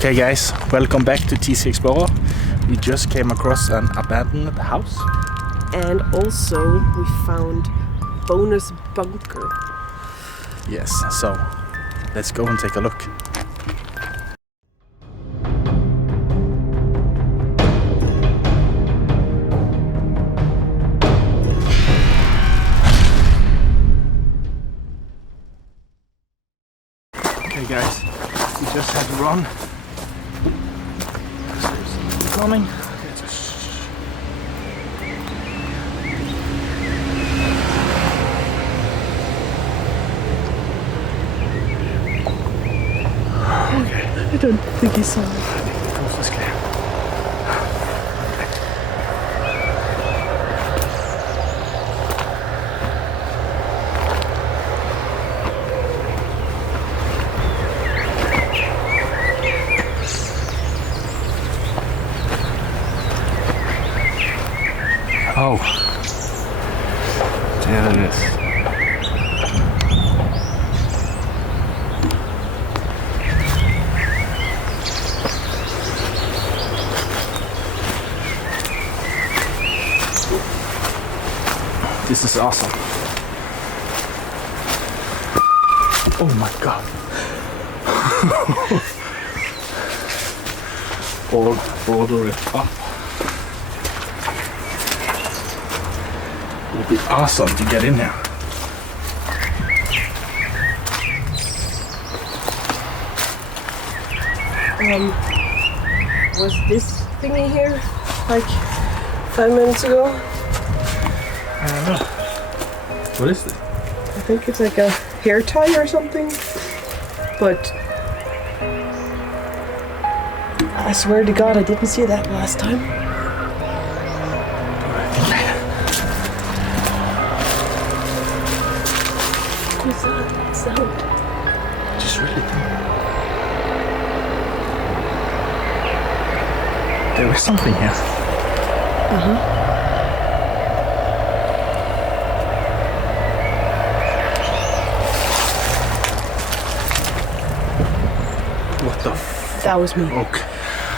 Okay guys, welcome back to TC Explorer. We just came across an abandoned house. And also we found bonus bunker. Yes, so let's go and take a look. Okay guys, we just had to run. There's something coming. Okay. I don't think he saw it. I think the coast is clear. Oh, there it is. This is awesome. Oh my god. Order it up. It would be awesome to get in there. Was this thingy here like 5 minutes ago? I don't know. What is this? I think it's like a hair tie or something. But I swear to God I didn't see that last time. What's that sound? Just really think. There is something here. What the f... That was me. Okay.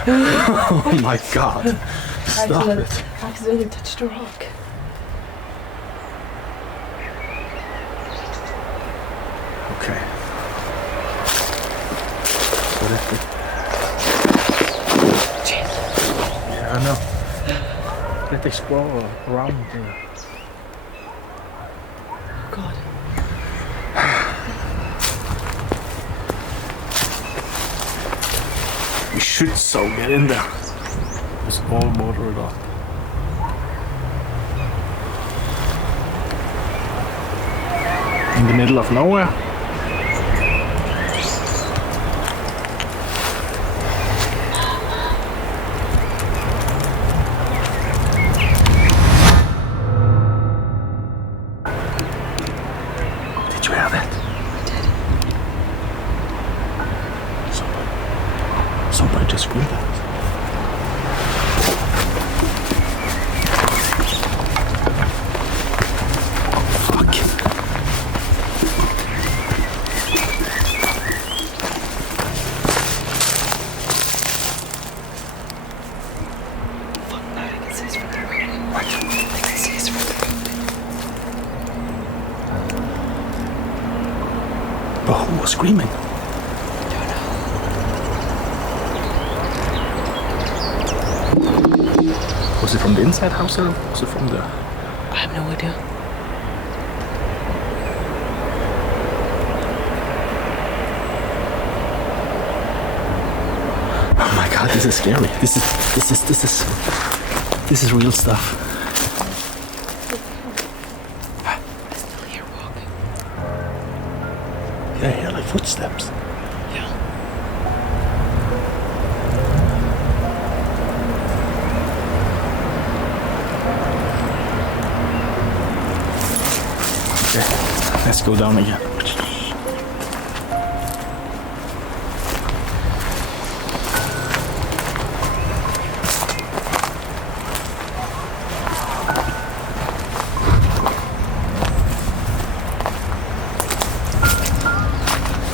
Oh my god. Stop it. Accidentally touched a rock. Okay. What is it? Jeez. Yeah, I know. Let's explore around here. God. We should so get in there. It's all boarded up. In the middle of nowhere. Did you hear that? Somebody just screamed at us. Fuck. Fuck, now I can see his from the road. What? I can see his from the road. But who was screaming? Was it from the inside house or was it from the... I have no idea. Oh my god, this is scary. This is real stuff. I still hear walking. Yeah, I hear like footsteps. Yeah. Okay, let's go down again.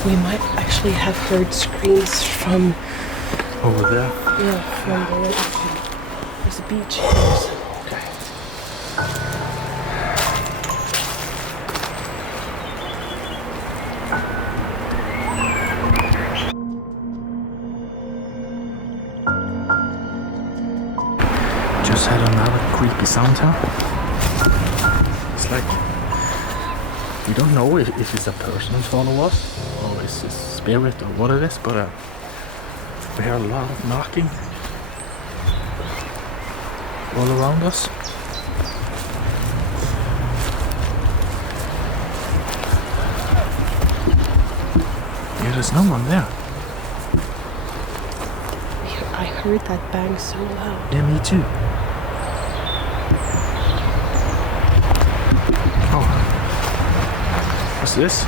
We might actually have heard screams from Over there. Yeah, from the other side. There's a beach. Okay. Just had another creepy sound here. It's like we don't know if it's a person who follows us or it's a spirit or what it is, but we hear a lot of knocking all around us. Yeah, there's no one there. I heard that bang so loud. Yeah, me too. Oh, what's this?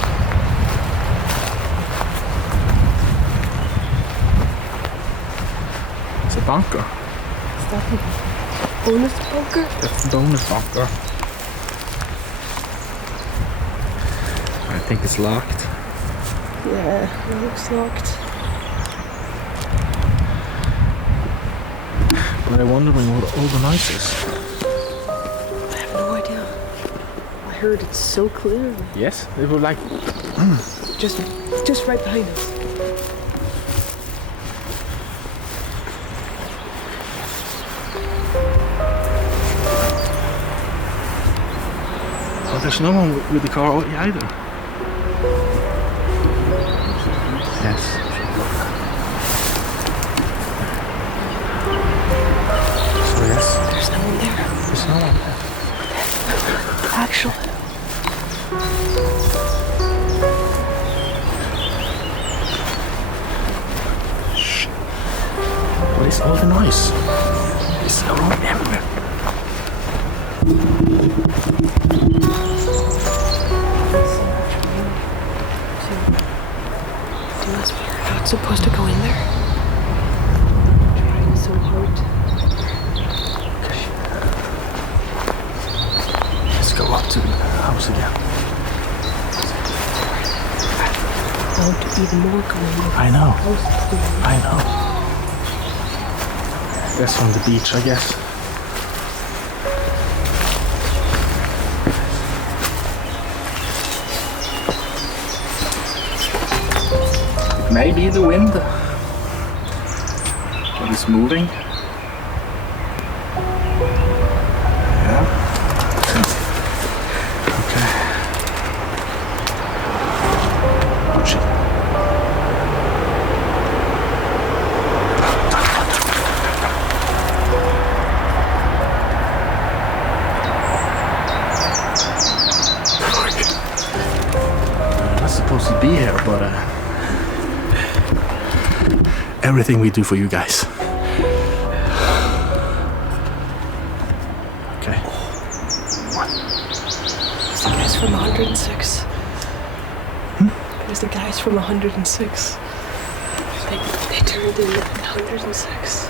It's a bunker. Is that the bonus bunker? That's the bonus bunker. I think it's locked. Yeah, it looks locked. But I'm wondering what all the noise is. I have no idea. I heard it so clearly. Yes, it was like Just right behind us. but there's no one with the car either. Yes. So yes, There's no one there. there's no one there. Actually. Shh. What is all the noise? It's around everywhere. We're not supposed to go in there. I'm trying so hard. Let's go up to the house again. I want to even more go in there. I know, House clear. I know. That's from the beach, I guess. Maybe the wind that is moving. Yeah. Okay. Oh shit. I'm not supposed to be here, but everything we do for you guys. Okay. What? It's the guys from 106. It's the guys from 106. They turned in at 106.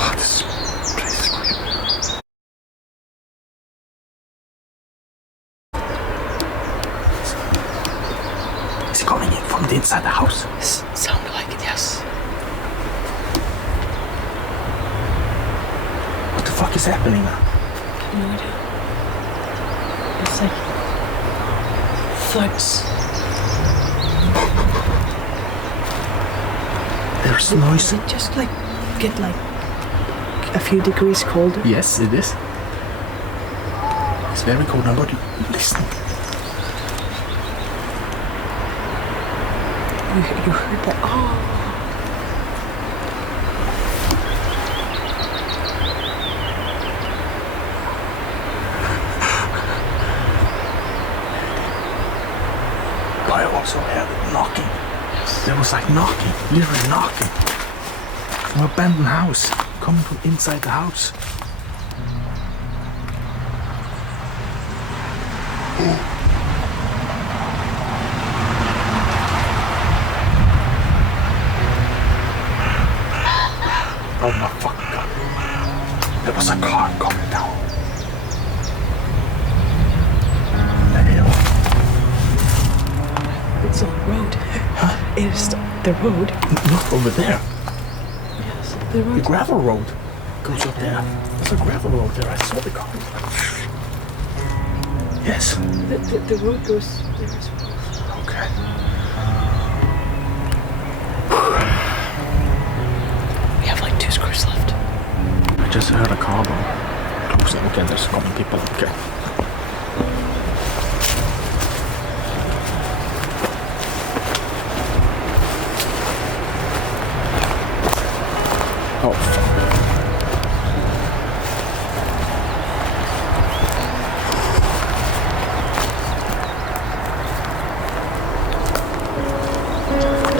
Oh, this place is weird. Is it coming in from the inside the house? Sounded like it, yes. What the fuck is happening now? No idea. It's like thuds. There's noise. Does it just like get like a few degrees colder? Yes, it is. It's very cold now, but listen. You heard that? Oh. But I also heard knocking. There was like knocking, literally knocking. From an abandoned house, coming from inside the house. Oh my fucking god. There was a car coming down. The hell? It's on the road. Huh? is the road. Not over there. Yes, the The road. gravel road goes up there. There's a gravel road there. I saw the car. Yes. The road goes there as well. Okay. We have like 2 screws left. I just heard a car going closer. Okay, there's coming people. Okay. Oh, fuck.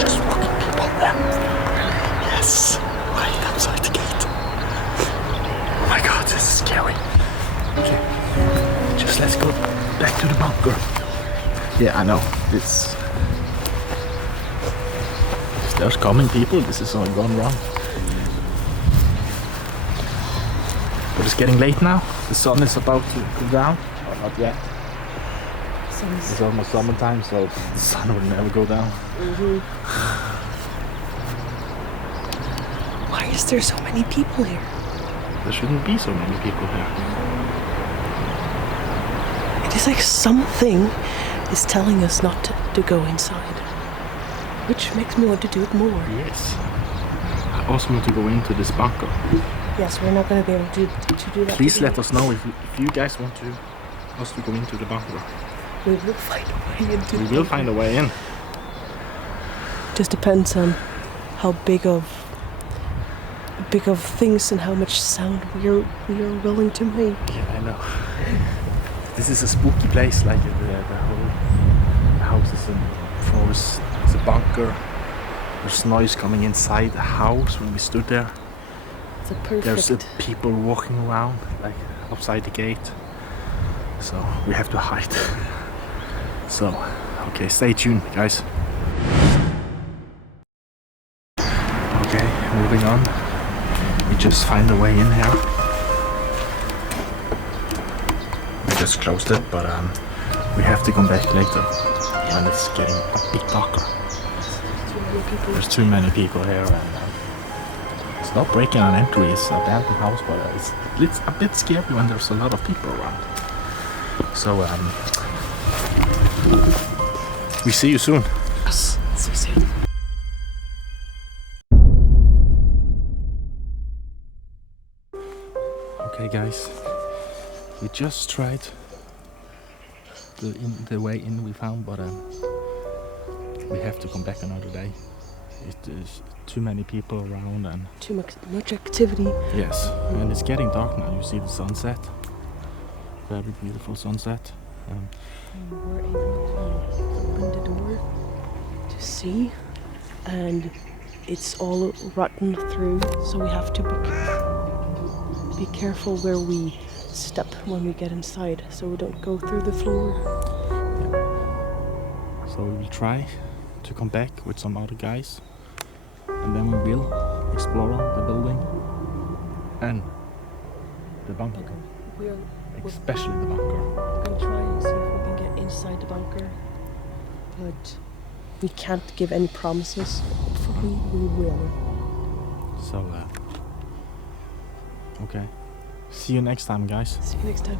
Just walking people there. Yes, right outside the gate. Oh my god, this is scary. Okay, just let's go back to the bunker. Yeah, I know. There's coming people. This is all gone wrong. But it's getting late now. The sun is about to go down. Or not yet. It's almost summertime, so the sun will never go down. Mm-hmm. Why is there so many people here? There shouldn't be so many people here. It is like something is telling us not to go inside. Which makes me want to do it more. Yes. I also want to go into this bunker. Yes, we're not going to be able to do that. Please today. let us know if you guys want us to go into the bunker. We will find a way into We the will bunker. find a way in. Just depends on how big of things and how much sound we are willing to make. Yeah, I know. This is a spooky place, like the whole house is in forest. It's a bunker. There's noise coming inside the house when we stood there. It's a perfect. There's people walking around, like outside the gate. So we have to hide. So, okay, stay tuned, guys. Okay, moving on. We just find a way in here. We just closed it, but we have to come back later. And it's getting a bit darker. There's too many people here, and it's not breaking an entry. It's an abandoned house, but it's a bit scary when there's a lot of people around. So we see you soon. Yes, see you soon. Okay, guys, we just tried the way in we found, but we have to come back another day. It is too many people around and Too much activity. yes, and it's getting dark now. You see the sunset, very beautiful sunset. We were able to open the door to see, and it's all rotten through, so we have to be careful where we step when we get inside, so we don't go through the floor. So we will try to come back with some other guys, and then we will explore the building and the bunker, We're especially the bunker. gonna try and see if we can get inside the bunker, but we can't give any promises. Hopefully we will. So okay, see you next time, guys. See you next time.